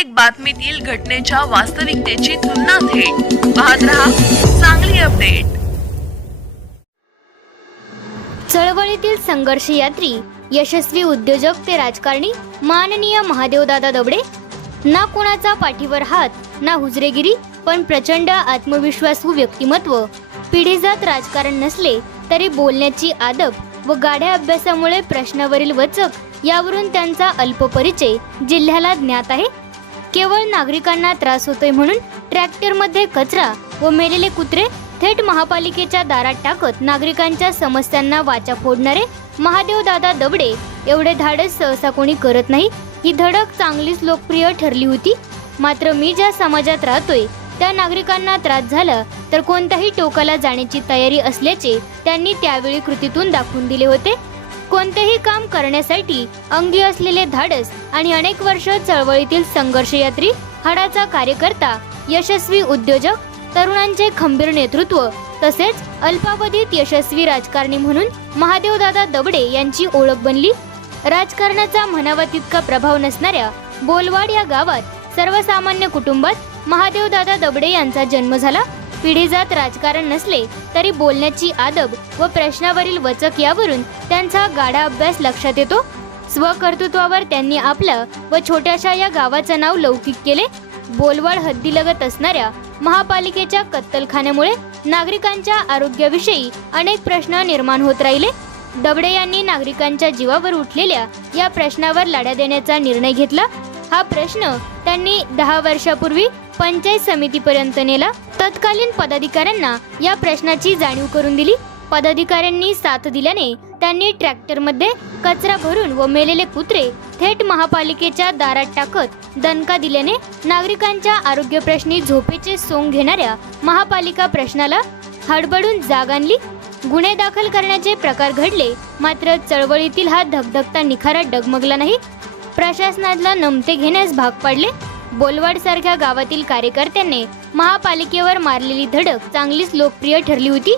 प्रत्येक बातमीतील घटनेच्या वास्तविकतेची तुलना थेट पाहत रहा सांगली अपडेट। चळवळीतील संघर्ष यात्री, यशस्वी उद्योजक ते राजकारणी माननीय महादेवदादा दबडे। ना कोणाचा पाठीवर हात, ना हुजरेगिरी, पण प्रचंड आत्मविश्वासू व्यक्तिमत्व। पिढीजात राजकारण नसले तरी बोलण्याची आदब व गाढ्या अभ्यासामुळे प्रश्नावरील वचक यावरून त्यांचा अल्प परिचय जिल्ह्याला ज्ञात आहे। केवळ नागरिकांना त्रास होतोय म्हणून ट्रॅक्टरमध्ये कचरा व मेलेले कुत्रे थेट महापालिकेच्या दारात टाकत नागरिकांच्या समस्यांना वाचा फोडणारे महादेवदादा दबडे एवढे धाडस सहसा कोणी करत नाही। ही धडक चांगलीच लोकप्रिय ठरली होती। मात्र मी ज्या समाजात राहतोय त्या नागरिकांना त्रास झाला तर कोणत्याही टोकाला जाण्याची तयारी असल्याचे त्यांनी त्यावेळी कृतीतून दाखवून दिले होते। कोणतेही काम करण्यासाठी अंगी असलेले धाडस आणि अनेक वर्ष चळवळीतील संघर्ष यात्री, हाडाचा कार्यकर्ता, यशस्वी उद्योजक, तरुणांचे खंबीर नेतृत्व तसेच अल्पावधीत यशस्वी राजकारणी म्हणून महादेवदादा दबडे यांची ओळख बनली। राजकारणाचा म्हणावा तितका प्रभाव नसणाऱ्या बोलवाड या गावात सर्वसामान्य कुटुंबात महादेवदादा दबडे यांचा जन्म झाला। पिढीजात राजकारण नसले तरी बोलण्याची आदब व प्रश्नावरील वचक यावरून त्यांचा गाढा अभ्यास लक्षात येतो। स्वकर्तृत्वावर त्यांनी आपलं व छोट्याशा या गावाचं नाव लौकिक केले। बोलवाड हद्दीलगत असणाऱ्या महापालिकेच्या कत्तलखान्यामुळे नागरिकांच्या आरोग्याविषयी अनेक प्रश्न निर्माण होत राहिले। दबडे यांनी नागरिकांच्या जीवावर उठलेल्या या प्रश्नावर लढा देण्याचा निर्णय घेतला। हा प्रश्न त्यांनी 10 वर्षापूर्वी पंचायत समितीपर्यंत नेला। तत्कालीन पदाधिकाऱ्यांना या प्रश्नाची जाणीव करून दिली। पदाधिकाऱ्यांनी साथ दिल्याने त्यांनी ट्रॅक्टरमध्ये कचरा भरून व मेलेले कुत्रे थेट महापालिकेच्या दारात टाकत दणका दिल्याने नागरिकांच्या आरोग्य प्रश्नी झोपेचे सोंग घेणाऱ्या महापालिका प्रश्नाला हडबडून जाग आणली। गुन्हे दाखल करण्याचे प्रकार घडले, मात्र चळवळीतील हा धगधगता निखारा डगमगला नाही। प्रशासनाला नमते घेण्यास भाग पाडले। बोलवाड सारख्या गावातील कार्यकर्त्यांनी महापालिकेवर मारलेली धडक चांगलीच लोकप्रिय ठरली होती।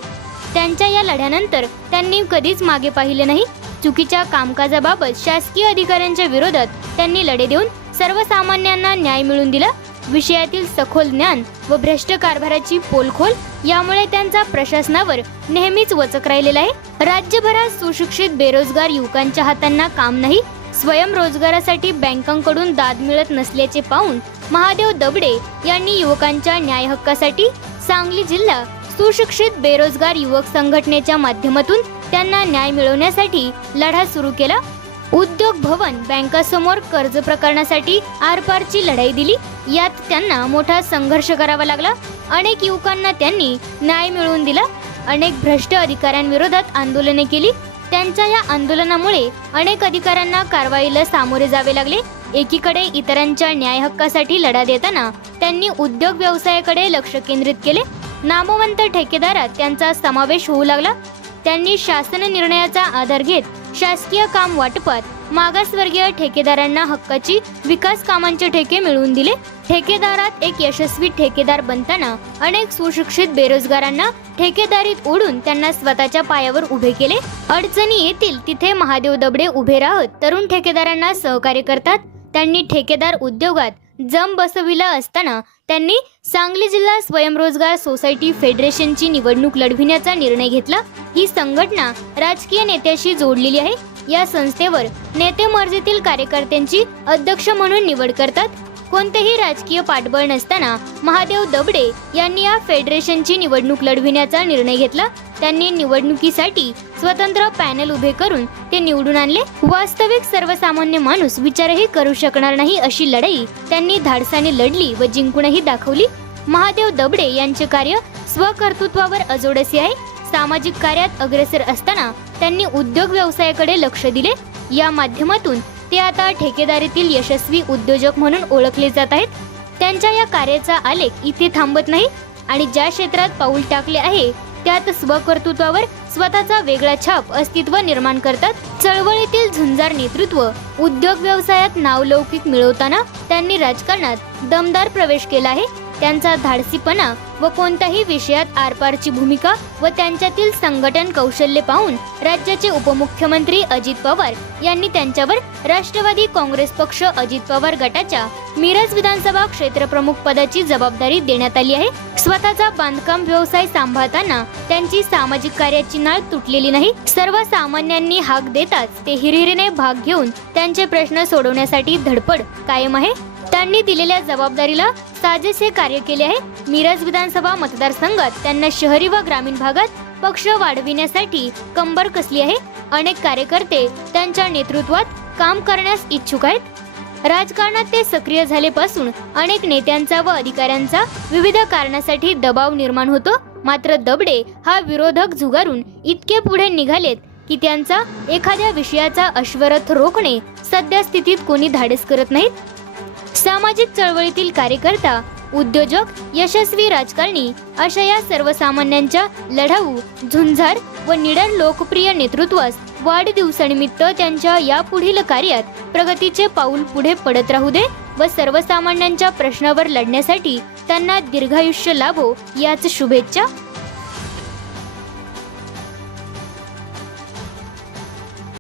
त्यांच्या या लढ्यानंतर त्यांनी कधीच मागे पाहिले नाही। चुकीच्या कामकाजाबाबत शासकीय अधिकाऱ्यांच्या विरोधात त्यांनी लढे देऊन सर्वसामान्यांना न्याय मिळवून दिला। विषयातील सखोल ज्ञान व भ्रष्ट कारभाराची पोलखोल यामुळे त्यांचा प्रशासनावर नेहमीच वचक राहिलेला आहे। राज्यभरात सुशिक्षित बेरोजगार युवकांच्या हातांना काम नाही, स्वयंरोजगारासाठी बँकांकडून दाद मिळत नसल्याचे पाहून महादेव दबडे यांनी युवकांच्या न्याय हक्कासाठी सांगली जिल्हा सुशिक्षित बेरोजगार युवक संघटनेच्या माध्यमातून त्यांना न्याय मिळवण्यासाठी लढा सुरू केला। उद्योग भवन बँकासमोर कर्ज प्रकरणासाठी आरपारची लढाई दिली। यात त्यांना मोठा संघर्ष करावा लागला। अनेक युवकांना त्यांनी न्याय मिळवून दिला। अनेक भ्रष्ट अधिकाऱ्यांविरोधात आंदोलने केली। त्यांच्या या आंदोलनामुळे अनेक अधिकाऱ्यांना कारवाईला सामोरे जावे लागले। एकीकडे इतरांच्या न्याय हक्कासाठी लढा देताना त्यांनी उद्योग व्यवसायाकडे लक्ष केंद्रित केले। नामवंत ठेकेदारात त्यांचा समावेश होऊ लागला। त्यांनी शासन निर्णयाचा आधार घेत शासकीय काम वाटपात मागासवर्गीय ठेकेदारांना हक्काची विकास कामांचे ठेके मिळवून दिले। ठेकेदारात एक यशस्वी ठेकेदार बनताना अनेक सुशिक्षित बेरोजगारांना ठेकेदारीत ओढून त्यांना स्वतःच्या पायावर उभे केले। अडचणी येतील तिथे महादेव दबडे उभे राहत तरुण ठेकेदारांना सहकार्य करतात। त्यांनी ठेकेदार उद्योगात जम बसविला असताना त्यांनी सांगली जिल्हा स्वयंरोजगार सोसायटी फेडरेशनची निवडणूक लढविण्याचा निर्णय घेतला। ही संघटना राजकीय नेत्याशी जोडलेली आहे। या संस्थेवर नेते मर्जीतील कार्यकर्त्यांची अध्यक्ष म्हणून निवड करतात। कोणतेही राजकीय पाठबळ नसताना महादेव दबडे यांनी या फेडरेशनची निवडणूक लढविण्याचा निर्णय घेतला। त्यांनी निवडणुकीसाठी स्वतंत्र पॅनल उभे करून ते निवडून आणले। वास्तविक सर्वसामान्य माणूस विचारही करू शकणार नाही अशी लढाई त्यांनी धाडसाने लढली व जिंकूनही दाखवली। महादेव दबडे यांचे कार्य स्वकर्तृत्वावर अजोडसे आहे। सामाजिक कार्यात अग्रेसर असताना त्यांनी उद्योग व्यवसायाकडे लक्ष दिले। या माध्यमातून ते आता ठेकेदारीतील यशस्वी उद्योजक म्हणून ओळखले जात आहेत। त्यांच्या या कार्याचा आलेख इथे थांबत नाही आणि ज्या क्षेत्रात पाऊल टाकले आहे त्यात स्वकर्तृत्वावर स्वतःचा वेगळा छाप अस्तित्व निर्माण करतात। चळवळीतील झुंजार नेतृत्व, उद्योग व्यवसायात नावलौकिक मिळवताना त्यांनी राजकारणात दमदार प्रवेश केला आहे। त्यांचा धाडसीपणा व कोणत्याही विषयात आरपारची भूमिका व त्यांच्यातील संघटन कौशल्य पाहून राज्याचे उपमुख्यमंत्री अजित पवार यांनी त्यांच्यावर राष्ट्रवादी काँग्रेस पक्ष अजित पवार गटाच्या मिरज विधानसभा क्षेत्रप्रमुख पदाची जबाबदारी देण्यात आली आहे. स्वतःचा बांधकाम व्यवसाय सांभाळताना त्यांची सामाजिक कार्याची नाळ तुटलेली नाही. सर्वसामान्यांनी हाक देताच ते हिरिरीने भाग घेऊन त्यांचे प्रश्न सोडवण्यासाठी धडपड कायम आहे. त्यांनी दिलेल्या जबाबदारीला साजेसे कार्य केले आहे. मिरज विधानसभा मतदारसंघात त्यांना शहरी व ग्रामीण भागात पक्ष वाढविण्यासाठी कंबर कसली आहे. अनेक कार्यकर्ते त्यांच्या नेतृत्वात काम करण्यास इच्छुक आहेत. राजकारणात ते सक्रिय झाल्यापासून अनेक नेत्यांचा व अधिकाऱ्यांचा विविध कारणासाठी दबाव निर्माण होतो. मात्र दबडे हा विरोधक झुगारून इतके पुढे निघालेत की त्यांचा एखाद्या विषयाचा अश्वरथ रोखणे सध्या स्थितीत कोणी धाडस करत नाहीत. सामाजिक चळवळीतील कार्यकर्ता, उद्योजक, यशस्वी राजकारणी अशा या सर्वसामान्यांच्या लढाऊ, झुंजार व निडर लोकप्रिय नेतृत्वास वाढदिवसानिमित्त त्यांच्या यापुढील कार्यात प्रगतीचे पाऊल पुढे पडत राहू दे व सर्वसामान्यांच्या प्रश्नावर लढण्यासाठी त्यांना दीर्घायुष्य लाभो याच शुभेच्छा.